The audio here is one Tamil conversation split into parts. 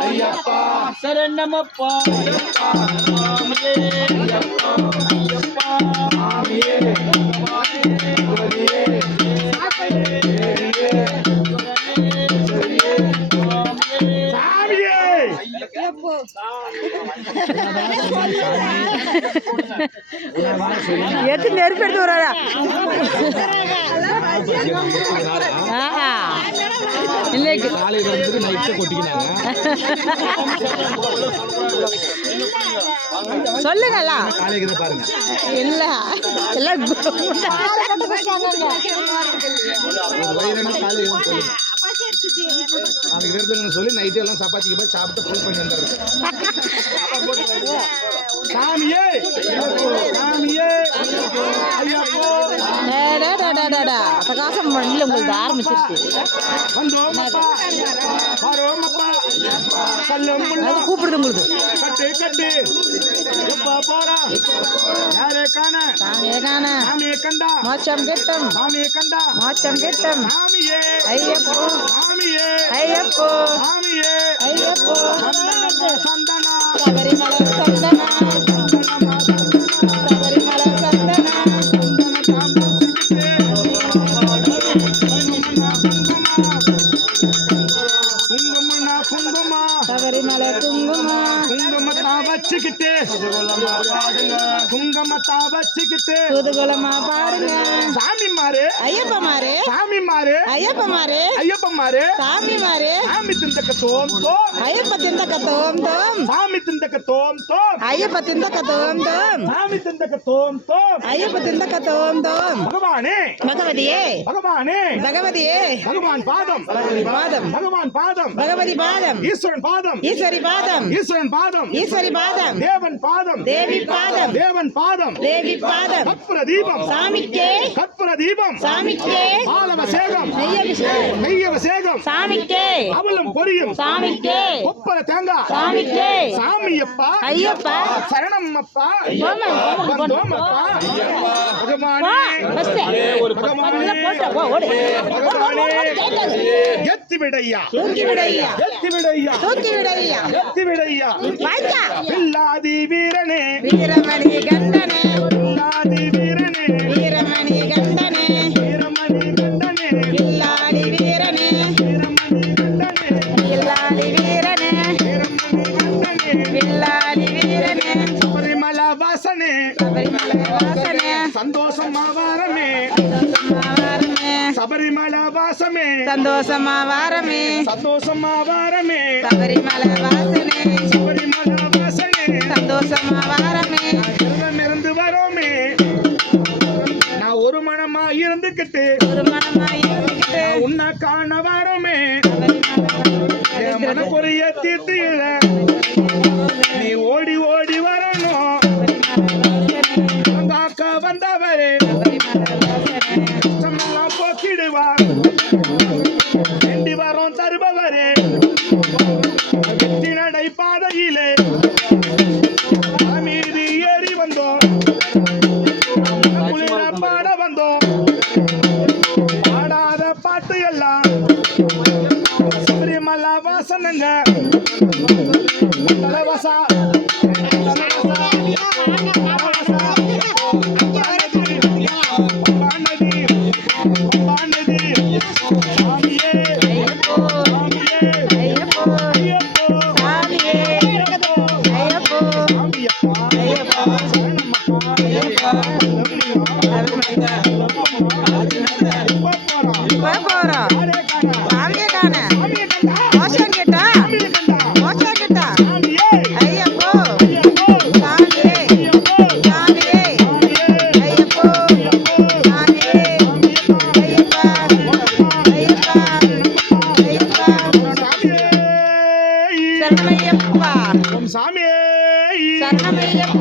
ஐயப்பா சரணமப்பா. ஐயப்பா ஐயப்பா எடுத்து நெருப்பு எடுத்து வராரா இல்லைக்கு காலை வந்து நைட்டு கொட்டிக்கினாங்க சொல்லுங்களா காலைக்கு பாருங்க இல்ல எல்லாம் நாளைக்கு சொல்லி நைட்டு எல்லாம் சப்பாத்திக்கு போய் சாப்பிட்டு ஃபுல் பண்ணி வந்துடுறது சாமியே! சாமியே! ஐயப்பா! பிரகாசம் பண்ணல உங்களுக்கு ஆரம்பிச்சிருச்சு. அது கூப்பிடுது உங்களுக்கு. போறா. யாரே காண? சாமியே காண. சாமியை கண்டா. மோச்சம் கிட்டம். சாமியை கண்டா. மோச்சம் கிட்டம். சாமியே. ஐயப்போ. சாமியே. ஐயப்போ. சாமியே. ஐயப்போ. சந்தனமா சந்தனா. சபரிமலை. புதுகுலமா பாருங்க. சாமி மாறு ஐயப்ப மாறு மாறு ஐயப்ப மாறு ஐயப்ப மாறு சாமி மாறு சாமி திந்தக்க தோம் தோம் ஐயப்ப திந்தக்க தோம் தோம் சாமி திந்தக்க தோம் தோம் ஐயப்ப திந்தக்க தோம் தோம் சாமி திந்தக்க தோம் தோம். ஐயப்ப திந்தக்க தோம் தோம். பகவானே பகவதியே பகவானே பகவதியே பகவான் பாதம் பாதம் பகவான் பாதம் பகவதி பாதம் ஈஸ்வரன் பாதம் ஈஸ்வரி பாதம் ஈஸ்வரன் பாதம் ஈஸ்வரி பாதம் தேவன் பாதம் தேவி பாதம் தேவன் பாதம் தேவி பாதம் கற்பூர தீபம் சாமிக்கே கற்பூர தீபம் சாமிக்கே பாலவசேகம் நெய்யபிஷேகம் நெய்யவசேகம் சாமிக்கே. அவலம் பொரியும். சாமிக்கே. கொப்பர தேங்காய். சாமிக்கே. சாமியப்பா. ஐயப்பா. சரணம் அப்பா போமா. வந்தோமப்பா. பகவானே. போட்டா போ ஓடு. எத்தி விடையா தூக்கி விடையா எத்தி விடையா தூக்கி விடையா எத்தி விடையா வாய்க்கா. பில்லாதி வீரனே. வீரமணி கண்டனே. பில்லாதி சந்தோஷமா வாரமே. சந்தோஷமா வாரமே. சபரிமலை வாசனே சபரிமல வாசனே சந்தோஷமா வாரமே. இருந்து வரோமே. நான் ஒரு மனமா இருந்துகிட்டு ஒரு மனமாய்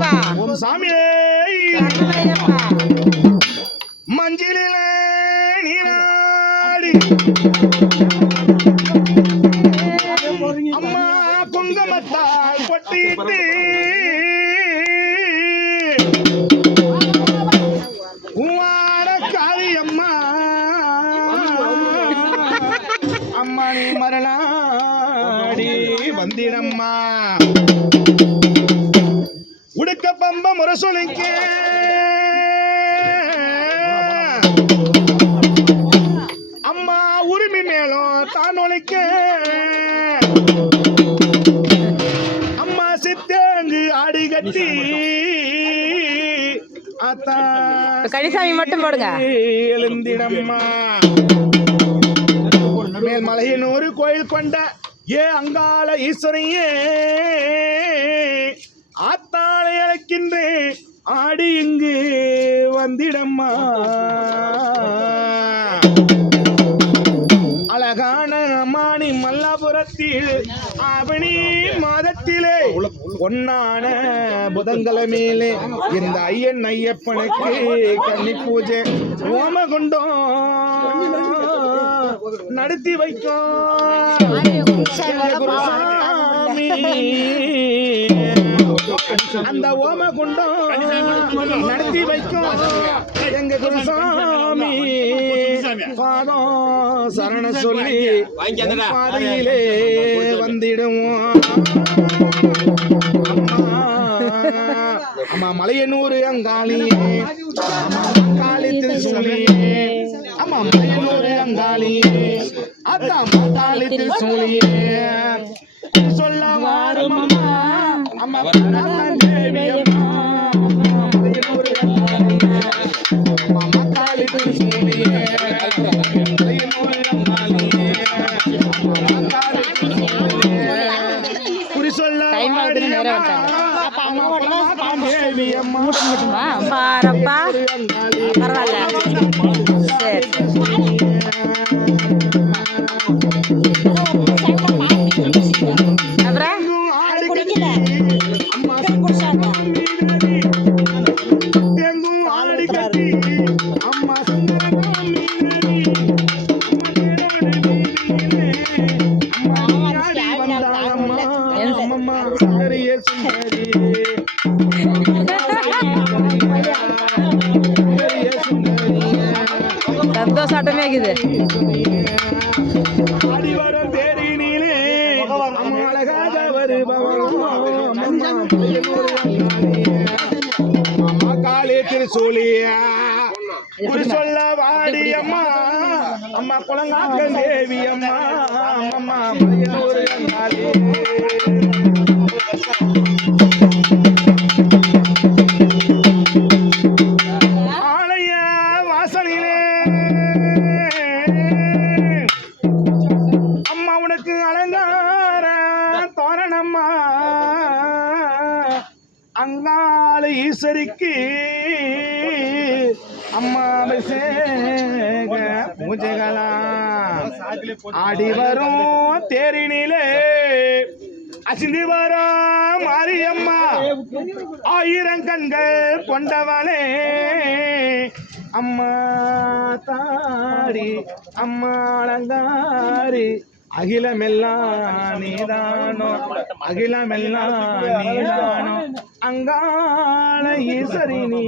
சரணமையப்பா ஓம் சாமியே. சரணமையப்பா மஞ்சிலே நீராடி. மத்தால் கொட்டிட்டு. உவார காளியம்மா. அம்மா நீ மரணாடி. வந்திடம்மா. பம்ப முரசொலிக்க அம்மா உரிமை மேலும் தான் உழைக்க அம்மா சித்தேங்கு ஆடி கட்டி. கனிசாமி மட்டும் போடுங்க. எழுந்திடம்மா. மேல்மலையின் ஒரு கோயில் கொண்ட ஏ அங்காள ஈஸ்வரையே. ஆத்தாளை அழைக்கின்றேன் ஆடி இங்கு வந்திடம்மா. அழகான அம்மானி மல்லாபுரத்தில் ஆவணி மாதத்திலே பொன்னான புதன்கிழமையிலே இந்த ஐயன் ஐயப்பனுக்கு கன்னி பூஜை ஓமகுண்டம் நடத்தி வைக்கும் எங்க அந்த ஓமகுண்டம் நடத்தி வைக்கும். எங்க குருசாமி பாதம் சரண சொல்லி பாதையிலே வந்திடுவோம் அம்மா, மலையனூர் அங்காளியே காளி திருசூலியே அம்மா மலையனூர் அங்காளியே அத்தா மாதாளி திருசூலியே பரவாயில்ல. அம்மா காளி திருசூலியா ஒரு சொல்ல வாடி அம்மா அம்மா குளங்காக்கல் தேவி அம்மா அம்மா மலையனூர் அங்காளி பூஜைகளா ஆடி வரும். தேரினிலே. அசிந்தி வரும் மாரியம்மா. ஆயிரம் கண்கள் கொண்டவளே. அம்மா தாடி அம்மா அலங்காரி. அகிலமெல்லாம் நீதானோ? அகிலமெல்லாம் நீதானோ? அங்காள ஈஸ்வரி நீ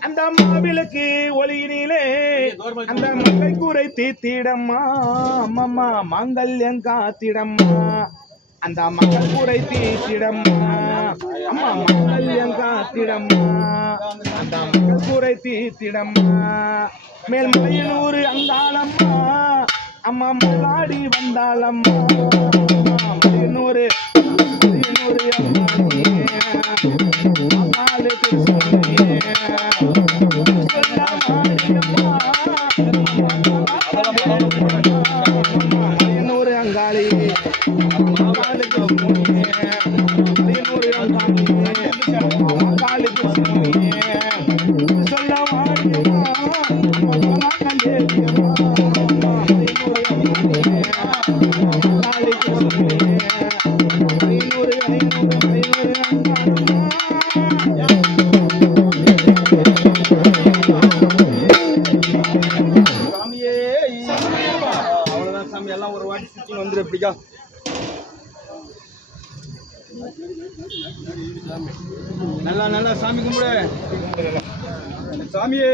அந்த மாவிளக்கு ஒளியினிலே அந்த மங்கை கூரை தீத்திடம்மா அம்மம்மா மாங்கல்யம் காத்திடம்மா. அந்த மகள் கூரை தீத்திடம்மா அம்மா மாங்கல்யம் காத்திடம்மா. அந்த மகள் கூரை தீத்திடம்மா மேல்மலையனூர் அங்காளம்மா அம்மா மல்லாடி வந்தாளம்மா. சாமி எல்லாம் ஒரு வாட்டி சுற்றி வந்துரு எப்படிக்கா சாமி கும்பிடு. சாமியே.